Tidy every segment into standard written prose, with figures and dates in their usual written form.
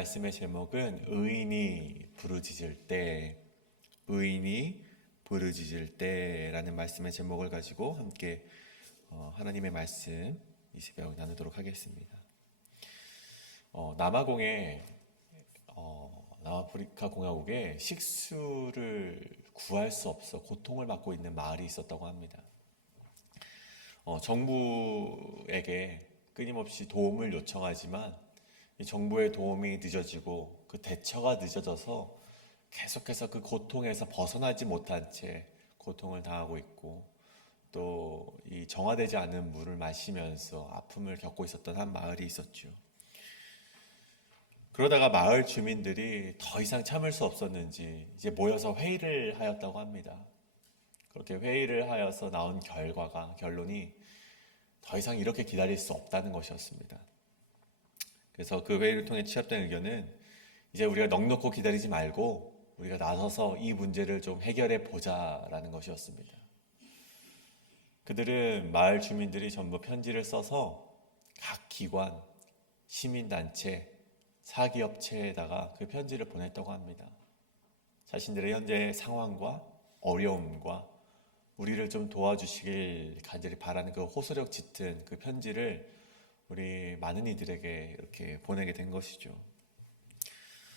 말씀의 제목은 의인이 부르짖을 때, 의인이 부르짖을 때라는 말씀의 제목을 가지고 함께 하나님의 말씀 이 새벽 나누도록 하겠습니다. 남아프리카 공화국에 식수를 구할 수 없어 고통을 받고 있는 마을이 있었다고 합니다. 정부에게 끊임없이 도움을 요청하지만 이 정부의 도움이 늦어지고 그 대처가 늦어져서 계속해서 그 고통에서 벗어나지 못한 채 고통을 당하고 있고, 또 이 정화되지 않은 물을 마시면서 아픔을 겪고 있었던 한 마을이 있었죠. 그러다가 마을 주민들이 더 이상 참을 수 없었는지 이제 모여서 회의를 하였다고 합니다. 그렇게 회의를 하여서 나온 결론이 더 이상 이렇게 기다릴 수 없다는 것이었습니다. 그래서 그 회의를 통해 취합된 의견은 이제 우리가 넋놓고 기다리지 말고 우리가 나서서 이 문제를 좀 해결해 보자라는 것이었습니다. 그들은 마을 주민들이 전부 편지를 써서 각 기관, 시민단체, 사기업체에다가 그 편지를 보냈다고 합니다. 자신들의 현재 상황과 어려움과 우리를 좀 도와주시길 간절히 바라는 그 호소력 짙은 그 편지를 우리 많은 이들에게 이렇게 보내게 된 것이죠.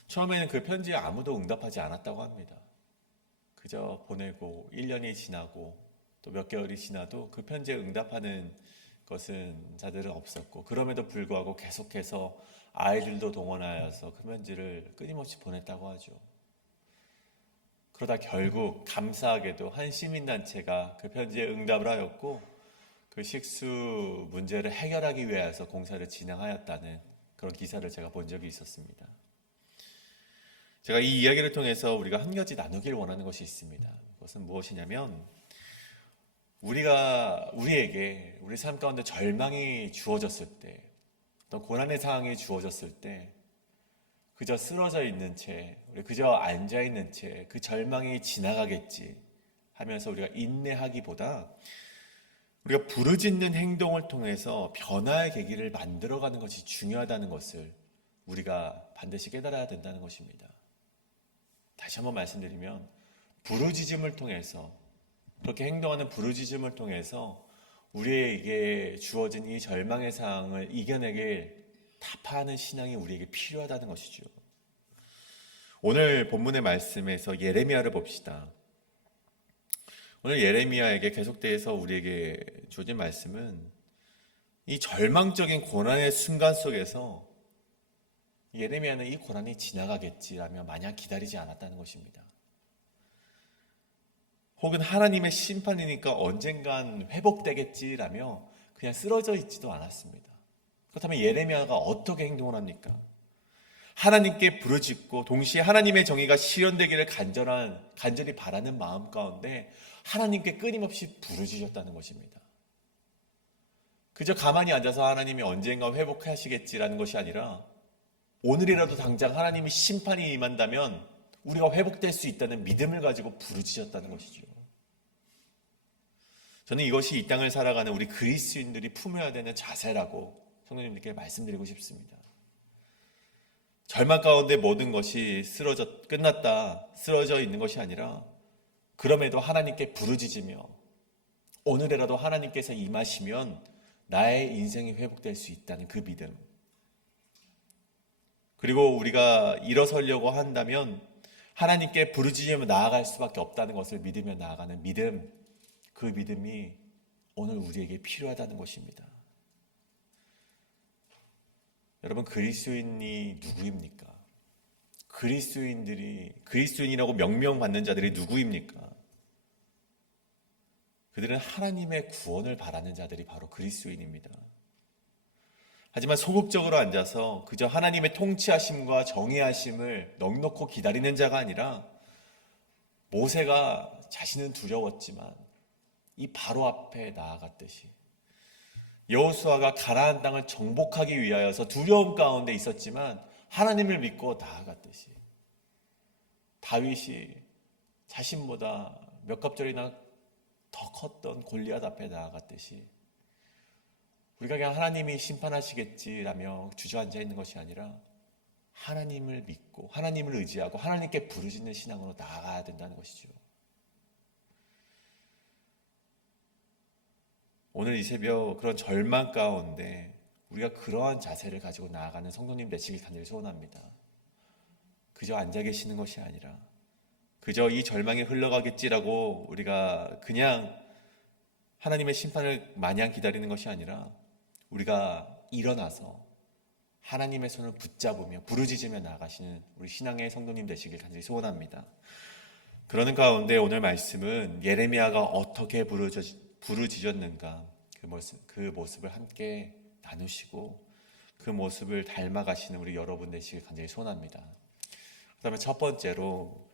처음에는 그 편지에 아무도 응답하지 않았다고 합니다. 그저 보내고 1년이 지나고 또 몇 개월이 지나도 그 편지에 응답하는 것은 자들은 없었고, 그럼에도 불구하고 계속해서 아이들도 동원하여서 그 편지를 끊임없이 보냈다고 하죠. 그러다 결국 감사하게도 한 시민단체가 그 편지에 응답을 하였고 그 식수 문제를 해결하기 위해서 공사를 진행하였다는 그런 기사를 제가 본 적이 있었습니다. 제가 이 이야기를 통해서 우리가 한 가지 나누길 원하는 것이 있습니다. 그것은 무엇이냐면, 우리에게 우리 삶 가운데 절망이 주어졌을 때, 어떤 고난의 상황이 주어졌을 때 그저 쓰러져 있는 채, 우리 그저 앉아 있는 채 그 절망이 지나가겠지 하면서 우리가 인내하기보다 우리가 부르짖는 행동을 통해서 변화의 계기를 만들어가는 것이 중요하다는 것을 우리가 반드시 깨달아야 된다는 것입니다. 다시 한번 말씀드리면, 부르짖음을 통해서, 그렇게 행동하는 부르짖음을 통해서 우리에게 주어진 이 절망의 상황을 이겨내길 타파하는 신앙이 우리에게 필요하다는 것이죠. 오늘 본문의 말씀에서 예레미야를 봅시다. 오늘 예레미야에게 계속돼서 우리에게 주어진 말씀은 이 절망적인 고난의 순간 속에서 예레미야는 이 고난이 지나가겠지라며 마냥 기다리지 않았다는 것입니다. 혹은 하나님의 심판이니까 언젠간 회복되겠지라며 그냥 쓰러져 있지도 않았습니다. 그렇다면 예레미야가 어떻게 행동을 합니까? 하나님께 부르짖고 동시에 하나님의 정의가 실현되기를 간절히 바라는 마음 가운데 하나님께 끊임없이 부르짖었다는 것입니다. 그저 가만히 앉아서 하나님이 언젠가 회복하시겠지라는 것이 아니라 오늘이라도 당장 하나님이 심판이 임한다면 우리가 회복될 수 있다는 믿음을 가지고 부르짖었다는 것이죠. 저는 이것이 이 땅을 살아가는 우리 그리스도인들이 품어야 되는 자세라고 성도님들께 말씀드리고 싶습니다. 절망 가운데 모든 것이 끝났다, 쓰러져 있는 것이 아니라 그럼에도 하나님께 부르짖으며 오늘이라도 하나님께서 임하시면 나의 인생이 회복될 수 있다는 그 믿음, 그리고 우리가 일어서려고 한다면 하나님께 부르짖으며 나아갈 수밖에 없다는 것을 믿으며 나아가는 믿음, 그 믿음이 오늘 우리에게 필요하다는 것입니다. 여러분, 그리스도인이 누구입니까? 그리스도인이라고 명명받는 자들이 누구입니까? 그들은 하나님의 구원을 바라는 자들이 바로 그리스도인입니다. 하지만 소극적으로 앉아서 그저 하나님의 통치하심과 정의하심을 넋놓고 기다리는 자가 아니라, 모세가 자신은 두려웠지만 이 바로 앞에 나아갔듯이, 여호수아가 가나안 땅을 정복하기 위하여서 두려움 가운데 있었지만 하나님을 믿고 나아갔듯이, 다윗이 자신보다 몇 갑절이나 더 컸던 골리앗 앞에 나아갔듯이, 우리가 그냥 하나님이 심판하시겠지라며 주저앉아 있는 것이 아니라 하나님을 믿고 하나님을 의지하고 하나님께 부르짖는 신앙으로 나아가야 된다는 것이죠. 오늘 이 새벽 그런 절망 가운데 우리가 그러한 자세를 가지고 나아가는 성도님 되시길 간절히 소원합니다. 그저 앉아 계시는 것이 아니라 그저 이 절망이 흘러가겠지라고 우리가 그냥 하나님의 심판을 마냥 기다리는 것이 아니라 우리가 일어나서 하나님의 손을 붙잡으며 부르짖으며 나아가시는 우리 신앙의 성도님 되시길 간절히 소원합니다. 그러는 가운데 오늘 말씀은 예레미야가 어떻게 부르짖었는가 그 모습을 함께 나누시고 그 모습을 닮아가시는 우리 여러분 되시길 간절히 소원합니다. 그 다음에 첫 번째로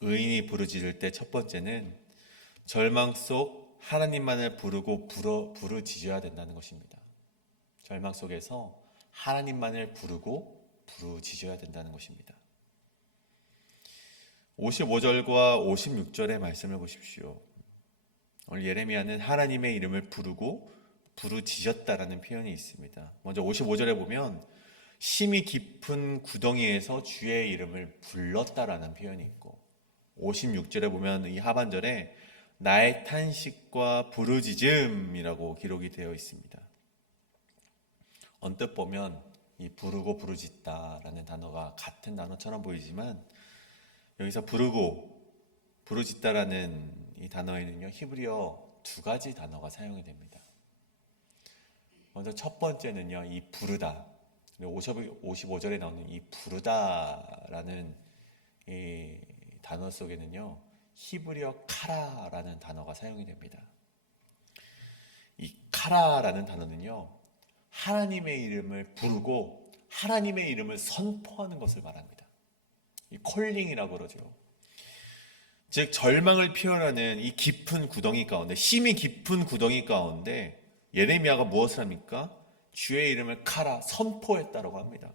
의인이 부르짖을 때 첫 번째는 절망 속 하나님만을 부르고 부르짖어야 된다는 것입니다. 절망 속에서 하나님만을 부르고 부르짖어야 된다는 것입니다. 55절과 56절의 말씀을 보십시오. 오늘 예레미야는 하나님의 이름을 부르고 부르짖었다라는 표현이 있습니다. 먼저 55절에 보면 심히 깊은 구덩이에서 주의 이름을 불렀다라는 표현이 있고 56절에 보면 이 하반절에 나의 탄식과 부르짖음이라고 기록이 되어 있습니다. 언뜻 보면 이 부르고 부르짖다라는 단어가 같은 단어처럼 보이지만 여기서 부르고 부르짖다라는 이 단어에는요 히브리어 두 가지 단어가 사용이 됩니다. 먼저 첫 번째는요 이 부르다, 55절에 나오는 이 부르다라는 이 단어 속에는요 히브리어 카라라는 단어가 사용이 됩니다. 이 카라라는 단어는요 하나님의 이름을 부르고 하나님의 이름을 선포하는 것을 말합니다. 이 콜링이라고 그러죠. 즉 절망을 표현하는 이 깊은 구덩이 가운데, 심히 깊은 구덩이 가운데 예레미야가 무엇을 합니까? 주의 이름을 카라, 선포했다라고 합니다.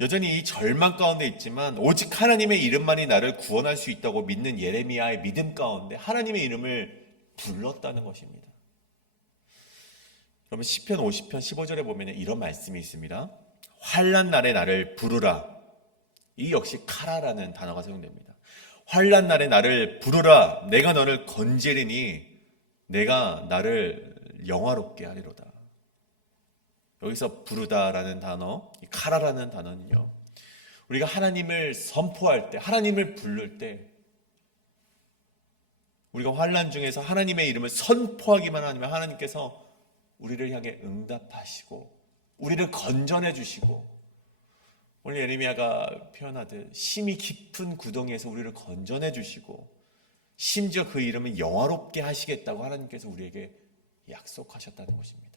여전히 이 절망 가운데 있지만 오직 하나님의 이름만이 나를 구원할 수 있다고 믿는 예레미야의 믿음 가운데 하나님의 이름을 불렀다는 것입니다. 그러면 시편 50편 15절에 보면 이런 말씀이 있습니다. 환난 날에 나를 부르라. 이 역시 카라라는 단어가 사용됩니다. 환난 날에 나를 부르라. 내가 너를 건지리니 내가 나를 영화롭게 하리로다. 여기서 부르다라는 단어, 이 카라라는 단어는요, 우리가 하나님을 선포할 때, 하나님을 부를 때, 우리가 환난 중에서 하나님의 이름을 선포하기만 하면 하나님께서 우리를 향해 응답하시고 우리를 건져내 주시고, 오늘 예레미야가 표현하듯 심히 깊은 구덩이에서 우리를 건져내 주시고 심지어 그 이름을 영화롭게 하시겠다고 하나님께서 우리에게 약속하셨다는 것입니다.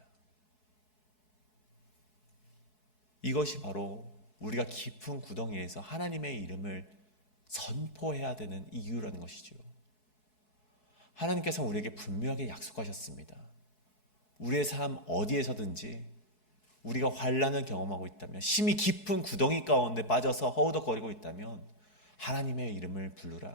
이것이 바로 우리가 깊은 구덩이에서 하나님의 이름을 선포해야 되는 이유라는 것이죠. 하나님께서 우리에게 분명하게 약속하셨습니다. 우리의 삶 어디에서든지 우리가 환난을 경험하고 있다면, 심히 깊은 구덩이 가운데 빠져서 허우덕거리고 있다면 하나님의 이름을 부르라.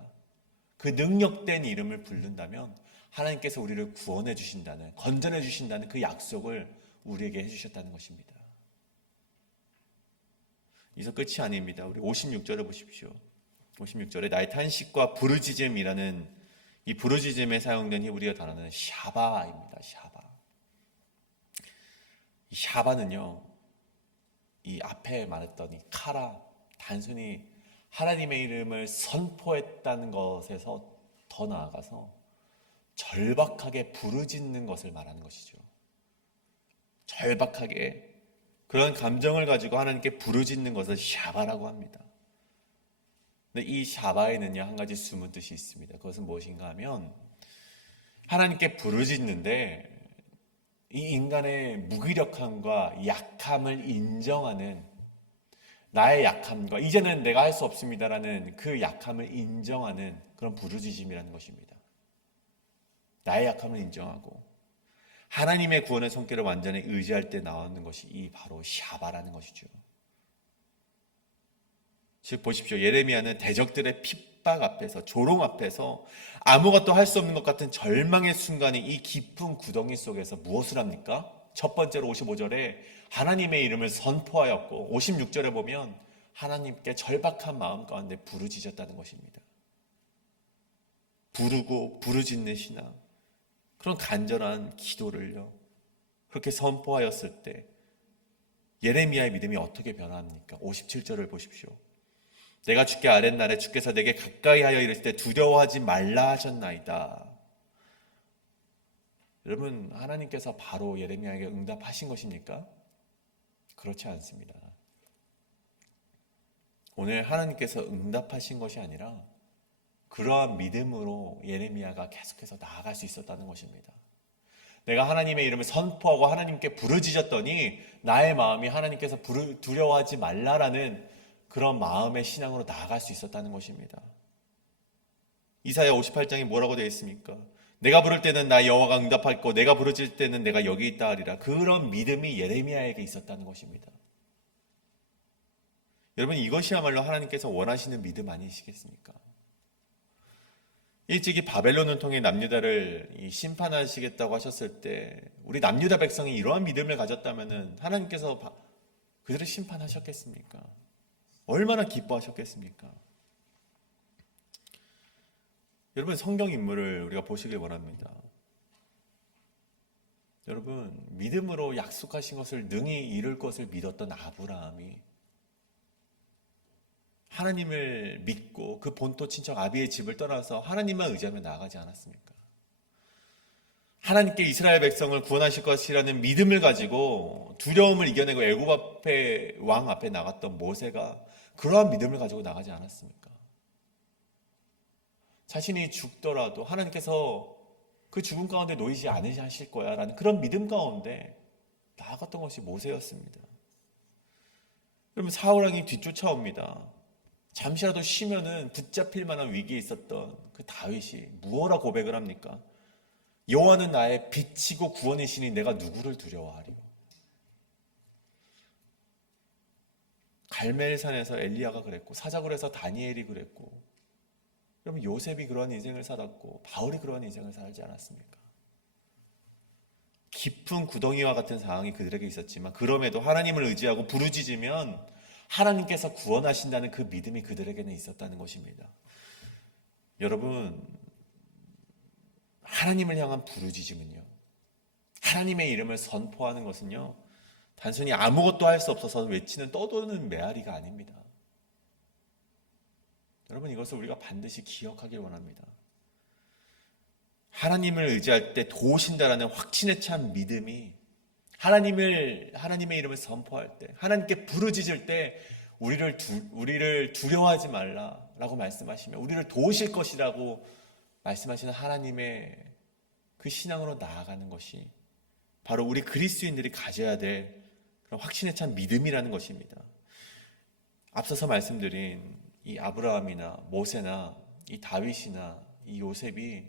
그 능력된 이름을 부른다면 하나님께서 우리를 구원해 주신다는, 건져내 주신다는 그 약속을 우리에게 해주셨다는 것입니다. 이서 끝이 아닙니다. 우리 56절을 보십시오. 56절에 나의 탄식과 부르짖음이라는 이 부르짖음에 사용된 히브리어 단어는 샤바입니다. 샤바. 이 샤바는요, 이 앞에 말했던 이 카라, 단순히 하나님의 이름을 선포했다는 것에서 더 나아가서 절박하게 부르짖는 것을 말하는 것이죠. 절박하게 그런 감정을 가지고 하나님께 부르짖는 것을 샤바라고 합니다. 근데 이 샤바에는요 한 가지 숨은 뜻이 있습니다. 그것은 무엇인가 하면 하나님께 부르짖는데 이 인간의 무기력함과 약함을 인정하는, 나의 약함과 이제는 내가 할 수 없습니다라는 그 약함을 인정하는 그런 부르짖음이라는 것입니다. 나의 약함을 인정하고 하나님의 구원의 손길을 완전히 의지할 때 나오는 것이 이 바로 샤바라는 것이죠. 즉 보십시오. 예레미야는 대적들의 핍박 앞에서, 조롱 앞에서 아무것도 할 수 없는 것 같은 절망의 순간이 이 깊은 구덩이 속에서 무엇을 합니까? 첫 번째로 55절에 하나님의 이름을 선포하였고 56절에 보면 하나님께 절박한 마음 가운데 부르짖었다는 것입니다. 부르고 부르짖는 신앙, 그런 간절한 기도를요, 그렇게 선포하였을 때 예레미야의 믿음이 어떻게 변합니까? 57절을 보십시오. 내가 주께 아랫날에 주께서 내게 가까이 하여 이르실 때 두려워하지 말라 하셨나이다. 여러분, 하나님께서 바로 예레미야에게 응답하신 것입니까? 그렇지 않습니다. 오늘 하나님께서 응답하신 것이 아니라 그러한 믿음으로 예레미야가 계속해서 나아갈 수 있었다는 것입니다. 내가 하나님의 이름을 선포하고 하나님께 부르짖었더니 나의 마음이 하나님께서 두려워하지 말라라는 그런 마음의 신앙으로 나아갈 수 있었다는 것입니다. 이사야 58장에 뭐라고 되어 있습니까? 내가 부를 때는 나 여호와가 응답하겠고 내가 부르짖을 때는 내가 여기 있다 하리라. 그런 믿음이 예레미야에게 있었다는 것입니다. 여러분, 이것이야말로 하나님께서 원하시는 믿음 아니시겠습니까? 일찍이 바벨론을 통해 남유다를 심판하시겠다고 하셨을 때 우리 남유다 백성이 이러한 믿음을 가졌다면 하나님께서 그들을 심판하셨겠습니까? 얼마나 기뻐하셨겠습니까? 여러분, 성경 인물을 우리가 보시길 원합니다. 여러분, 믿음으로 약속하신 것을 능히 이룰 것을 믿었던 아브라함이 하나님을 믿고 그 본토 친척 아비의 집을 떠나서 하나님만 의지하며 나아가지 않았습니까? 하나님께 이스라엘 백성을 구원하실 것이라는 믿음을 가지고 두려움을 이겨내고 애굽 앞에 왕 앞에 나갔던 모세가 그러한 믿음을 가지고 나가지 않았습니까? 자신이 죽더라도 하나님께서 그 죽음 가운데 놓이지 않으실 거야 라는 그런 믿음 가운데 나아갔던 것이 모세였습니다. 그러면 사울왕이 뒤쫓아옵니다. 잠시라도 쉬면은 붙잡힐 만한 위기에 있었던 그 다윗이 무엇라 고백을 합니까? 여호와는 나의 빛이고 구원이시니 내가 누구를 두려워하리요? 갈멜산에서 엘리야가 그랬고 사자굴에서 다니엘이 그랬고, 여러분, 요셉이 그러한 인생을 살았고 바울이 그러한 인생을 살지 않았습니까? 깊은 구덩이와 같은 상황이 그들에게 있었지만 그럼에도 하나님을 의지하고 부르짖으면 하나님께서 구원하신다는 그 믿음이 그들에게는 있었다는 것입니다. 여러분, 하나님을 향한 부르짖음은요, 하나님의 이름을 선포하는 것은요, 단순히 아무것도 할 수 없어서 외치는 떠도는 메아리가 아닙니다. 여러분, 이것을 우리가 반드시 기억하길 원합니다. 하나님을 의지할 때 도우신다라는 확신에 찬 믿음이 하나님의 이름을 선포할 때, 하나님께 부르짖을 때 우리를 두려워하지 말라라고 말씀하시며 우리를 도우실 것이라고 말씀하시는 하나님의 그 신앙으로 나아가는 것이 바로 우리 그리스도인들이 가져야 될 그런 확신에 찬 믿음이라는 것입니다. 앞서서 말씀드린 이 아브라함이나 모세나 이 다윗이나 이 요셉이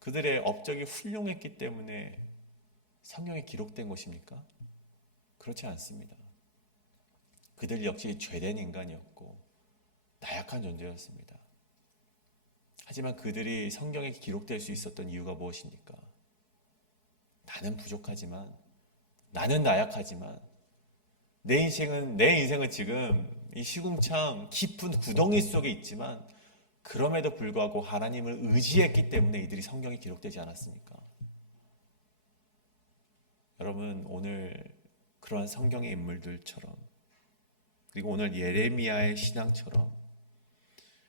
그들의 업적이 훌륭했기 때문에 성경에 기록된 것입니까? 그렇지 않습니다. 그들 역시 죄된 인간이었고 나약한 존재였습니다. 하지만 그들이 성경에 기록될 수 있었던 이유가 무엇입니까? 나는 부족하지만, 나는 나약하지만, 내 인생은 지금 이 시궁창 깊은 구덩이 속에 있지만 그럼에도 불구하고 하나님을 의지했기 때문에 이들이 성경에 기록되지 않았습니까? 여러분, 오늘 그러한 성경의 인물들처럼, 그리고 오늘 예레미야의 신앙처럼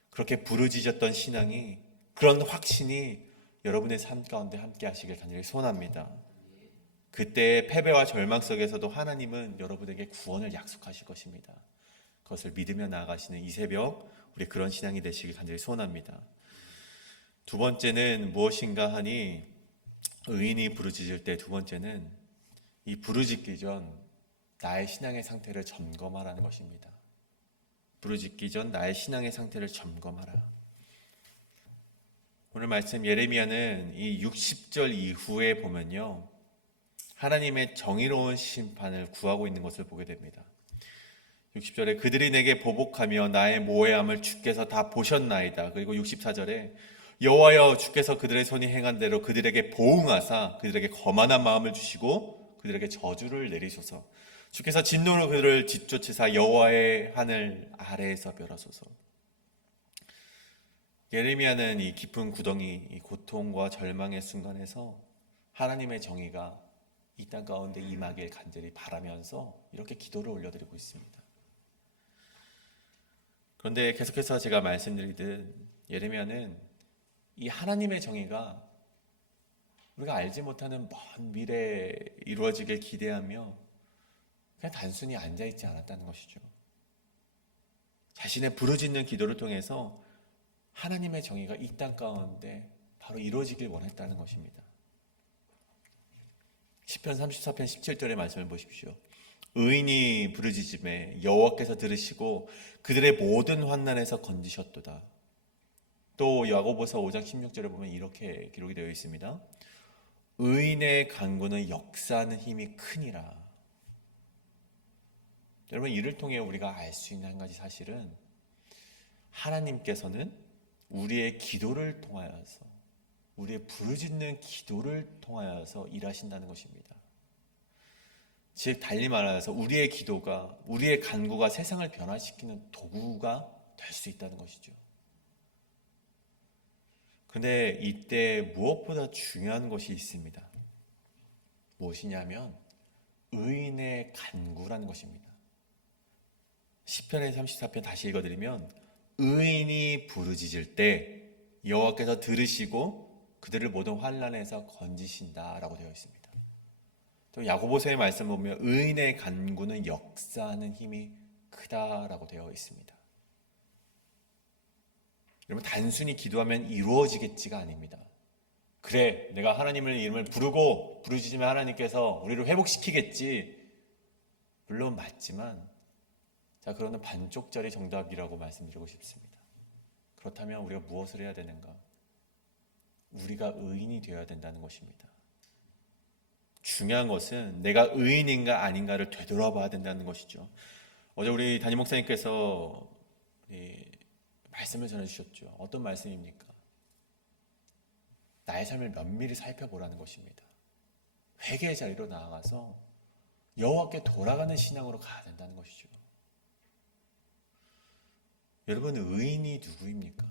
그렇게 부르짖었던 신앙이, 그런 확신이 여러분의 삶 가운데 함께 하시길 간절히 소원합니다. 그때의 패배와 절망 속에서도 하나님은 여러분에게 구원을 약속하실 것입니다. 그것을 믿으며 나아가시는 이 새벽 우리 그런 신앙이 되시길 간절히 소원합니다. 두 번째는 무엇인가 하니, 의인이 부르짖을 때 두 번째는 이 부르짖기 전 나의 신앙의 상태를 점검하라는 것입니다. 부르짖기 전 나의 신앙의 상태를 점검하라. 오늘 말씀 예레미야는 이 60절 이후에 보면요, 하나님의 정의로운 심판을 구하고 있는 것을 보게 됩니다. 60절에 그들이 내게 보복하며 나의 모해함을 주께서 다 보셨나이다. 그리고 64절에 여호와여 주께서 그들의 손이 행한 대로 그들에게 보응하사 그들에게 거만한 마음을 주시고 그들에게 저주를 내리소서. 주께서 진노로 그들을 뒤쫓으사 여호와의 하늘 아래에서 멸하소서. 예레미야는 이 깊은 구덩이, 이 고통과 절망의 순간에서 하나님의 정의가 이 땅 가운데 임하길 간절히 바라면서 이렇게 기도를 올려드리고 있습니다. 그런데 계속해서 제가 말씀드리듯 예레미야는 이 하나님의 정의가 우리가 알지 못하는 먼 미래에 이루어지길 기대하며 그냥 단순히 앉아있지 않았다는 것이죠. 자신의 부르짖는 기도를 통해서 하나님의 정의가 이 땅 가운데 바로 이루어지길 원했다는 것입니다. 시편 34편 17절의 말씀을 보십시오. 의인이 부르짖음에 여호와께서 들으시고 그들의 모든 환난에서 건지셨도다. 또 야고보서 5장 16절에 보면 이렇게 기록이 되어 있습니다. 의인의 간구는 역사하는 힘이 크니라. 여러분, 이를 통해 우리가 알 수 있는 한 가지 사실은 하나님께서는 우리의 기도를 통하여서, 우리의 부르짖는 기도를 통하여서 일하신다는 것입니다. 즉 달리 말하여서 우리의 기도가, 우리의 간구가 세상을 변화시키는 도구가 될 수 있다는 것이죠. 그런데 이때 무엇보다 중요한 것이 있습니다. 무엇이냐면 의인의 간구라는 것입니다. 시편의 34편 다시 읽어드리면 의인이 부르짖을 때 여호와께서 들으시고 그들을 모든 환난에서 건지신다라고 되어 있습니다. 또 야고보서의 말씀 보면 의인의 간구는 역사하는 힘이 크다라고 되어 있습니다. 여러분, 단순히 기도하면 이루어지겠지가 아닙니다. 그래, 내가 하나님의 이름을 부르고 부르짖으면 하나님께서 우리를 회복시키겠지. 물론 맞지만, 자, 그러는 반쪽짜리 정답이라고 말씀드리고 싶습니다. 그렇다면 우리가 무엇을 해야 되는가? 우리가 의인이 되어야 된다는 것입니다. 중요한 것은 내가 의인인가 아닌가를 되돌아봐야 된다는 것이죠. 어제 우리 담임 목사님께서 말씀을 전해주셨죠. 어떤 말씀입니까? 나의 삶을 면밀히 살펴보라는 것입니다. 회개의 자리로 나아가서 여호와께 돌아가는 신앙으로 가야 된다는 것이죠. 여러분, 의인이 누구입니까?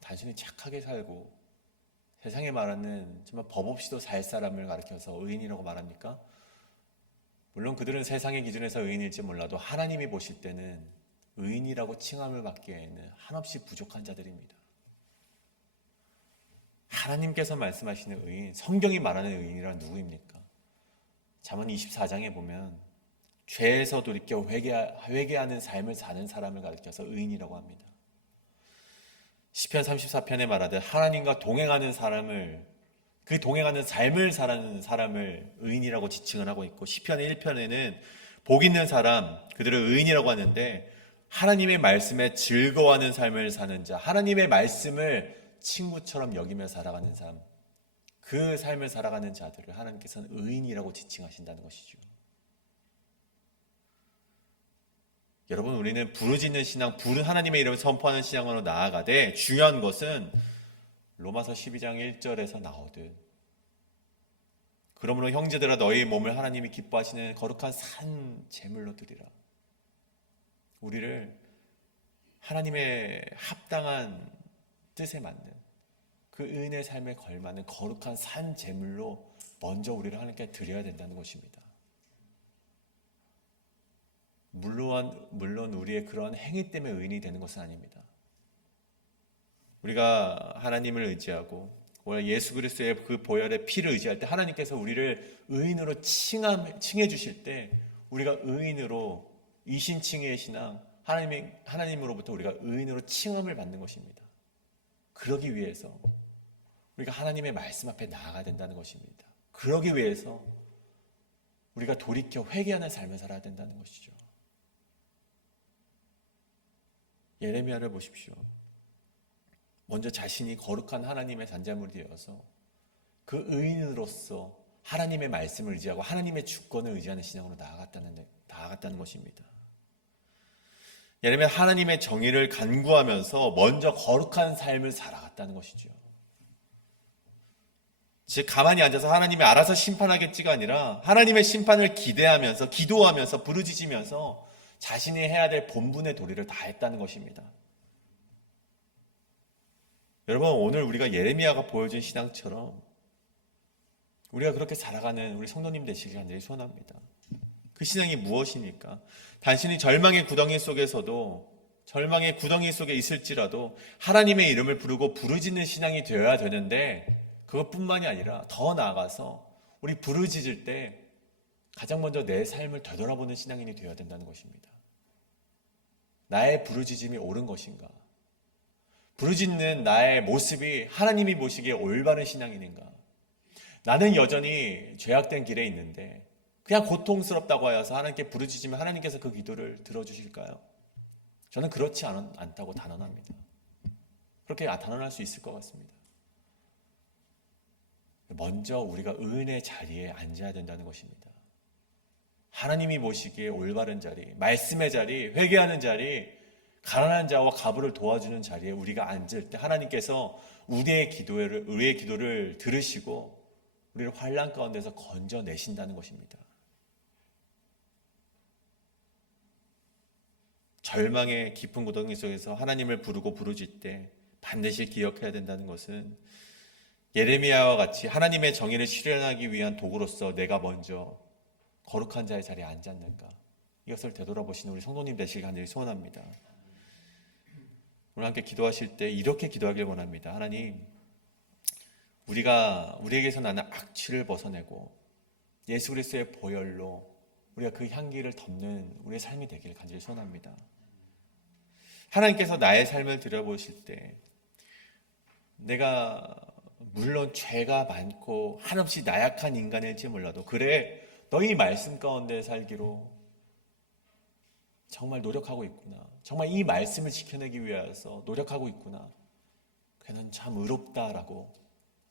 단순히 착하게 살고 세상에 말하는 정말 법 없이도 살 사람을 가리켜서 의인이라고 말합니까? 물론 그들은 세상의 기준에서 의인일지 몰라도 하나님이 보실 때는 의인이라고 칭함을 받기에는 한없이 부족한 자들입니다. 하나님께서 말씀하시는 의인, 성경이 말하는 의인이란 누구입니까? 잠언 24장에 보면 죄에서 돌이켜 회개하는 삶을 사는 사람을 가리켜서 의인이라고 합니다. 시편 34편에 말하듯 하나님과 동행하는 사람을, 그 동행하는 삶을 사는 사람을 의인이라고 지칭을 하고 있고, 시편의 1편에는 복 있는 사람, 그들을 의인이라고 하는데 하나님의 말씀에 즐거워하는 삶을 사는 자, 하나님의 말씀을 친구처럼 여기며 살아가는 삶, 그 삶을 살아가는 자들을 하나님께서는 의인이라고 지칭하신다는 것이죠. 여러분, 우리는 부르짖는 신앙, 하나님의 이름을 선포하는 신앙으로 나아가되 중요한 것은 로마서 12장 1절에서 나오듯 그러므로 형제들아 너희 몸을 하나님이 기뻐하시는 거룩한 산 제물로 드리라. 우리를 하나님의 합당한 뜻에 맞는 그 의인의 삶에 걸맞는 거룩한 산 제물로 먼저 우리를 하나님께 드려야 된다는 것입니다. 물론 우리의 그런 행위 때문에 의인이 되는 것은 아닙니다. 우리가 하나님을 의지하고 예수 그리스도의 그 보혈의 피를 의지할 때 하나님께서 우리를 의인으로 칭해 주실 때 우리가 의인으로 이신칭의의 신앙, 하나님으로부터 우리가 의인으로 칭함을 받는 것입니다. 그러기 위해서 우리가 하나님의 말씀 앞에 나아가야 된다는 것입니다. 그러기 위해서 우리가 돌이켜 회개하는 삶을 살아야 된다는 것이죠. 예레미야를 보십시오. 먼저 자신이 거룩한 하나님의 산자물이 되어서 그 의인으로서 하나님의 말씀을 의지하고 하나님의 주권을 의지하는 신앙으로 나아갔다는 것입니다. 예레미야 하나님의 정의를 간구하면서 먼저 거룩한 삶을 살아갔다는 것이죠. 즉 가만히 앉아서 하나님이 알아서 심판하겠지가 아니라 하나님의 심판을 기대하면서 기도하면서 부르짖으면서 자신이 해야 될 본분의 도리를 다 했다는 것입니다. 여러분, 오늘 우리가 예레미야가 보여준 신앙처럼 우리가 그렇게 살아가는 우리 성도님 되시길 간절히 소원합니다. 그 신앙이 무엇입니까? 단순히 절망의 구덩이 속에서도, 절망의 구덩이 속에 있을지라도 하나님의 이름을 부르고 부르짖는 신앙이 되어야 되는데, 그것뿐만이 아니라 더 나아가서 우리 부르짖을 때 가장 먼저 내 삶을 되돌아보는 신앙인이 되어야 된다는 것입니다. 나의 부르짖음이 옳은 것인가? 부르짖는 나의 모습이 하나님이 보시기에 올바른 신앙인인가? 나는 여전히 죄악된 길에 있는데 그냥 고통스럽다고 하여서 하나님께 부르짖으면 하나님께서 그 기도를 들어주실까요? 저는 그렇지 않다고 단언합니다. 그렇게 단언할 수 있을 것 같습니다. 먼저 우리가 의인의 자리에 앉아야 된다는 것입니다. 하나님이 보시기에 올바른 자리, 말씀의 자리, 회개하는 자리, 가난한 자와 가부를 도와주는 자리에 우리가 앉을 때 하나님께서 우리의 기도를 들으시고 우리를 환난 가운데서 건져내신다는 것입니다. 절망의 깊은 구덩이 속에서 하나님을 부르고 부르짖을 때 반드시 기억해야 된다는 것은 예레미야와 같이 하나님의 정의를 실현하기 위한 도구로서 내가 먼저 거룩한 자의 자리에 앉았는가, 이것을 되돌아보시는 우리 성도님 되시길 간절히 소원합니다. 오늘 함께 기도하실 때 이렇게 기도하길 원합니다. 하나님, 우리에게서 나는 악취를 벗어내고 예수 그리스도의 보혈로 우리가 그 향기를 덮는 우리의 삶이 되기를 간절히 소원합니다. 하나님께서 나의 삶을 들여보실 때 내가 물론 죄가 많고 한없이 나약한 인간일지 몰라도, 그래 너희 말씀 가운데 살기로 정말 노력하고 있구나, 정말 이 말씀을 지켜내기 위해서 노력하고 있구나, 그는 참 의롭다라고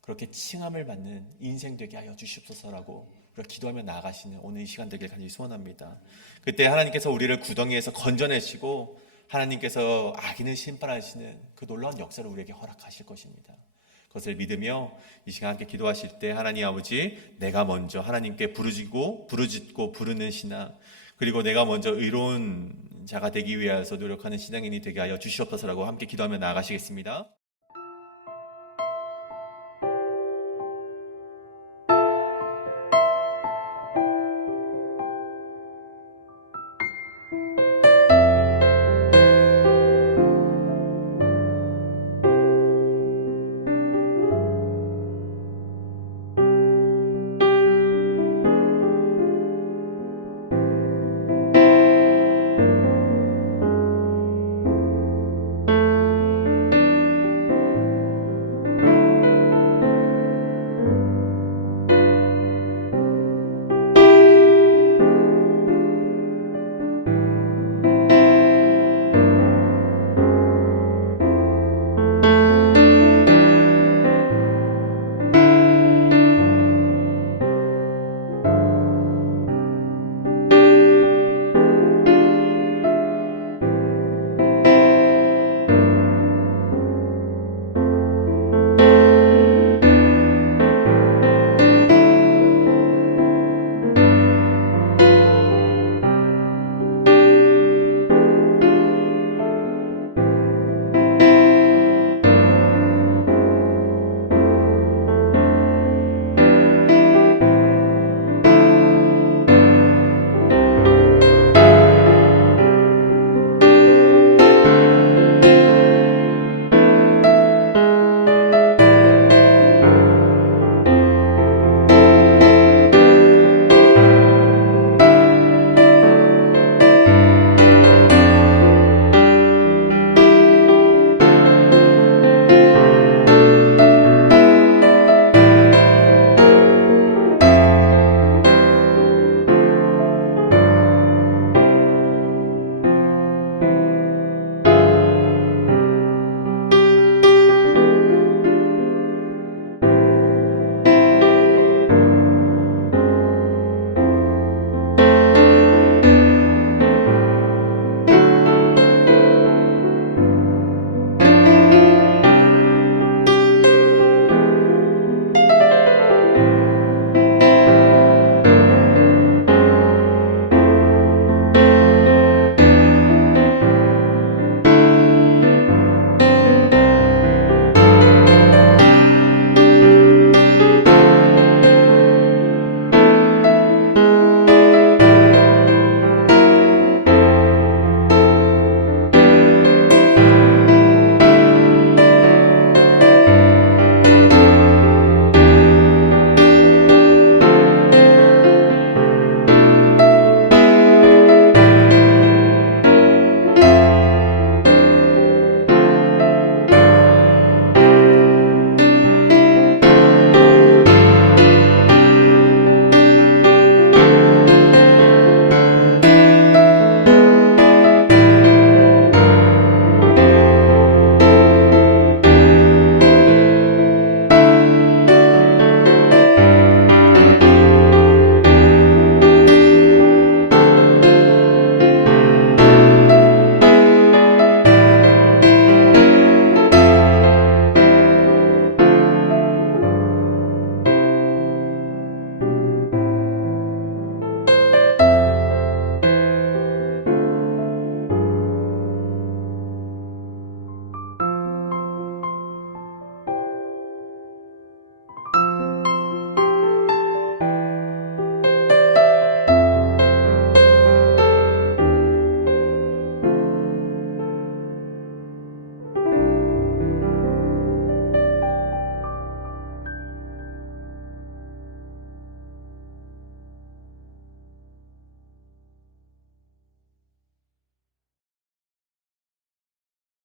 그렇게 칭함을 받는 인생 되게 하여 주시옵소서라고 우리가 기도하며 나아가시는 오늘 이 시간 되길 간절히 소원합니다. 그때 하나님께서 우리를 구덩이에서 건져내시고 하나님께서 악인을 심판하시는 그 놀라운 역사를 우리에게 허락하실 것입니다. 그것을 믿으며 이 시간 함께 기도하실 때 하나님 아버지, 내가 먼저 하나님께 부르짖고 부르는 신앙, 그리고 내가 먼저 의로운 자가 되기 위해서 노력하는 신앙인이 되게 하여 주시옵소서라고 함께 기도하며 나아가시겠습니다.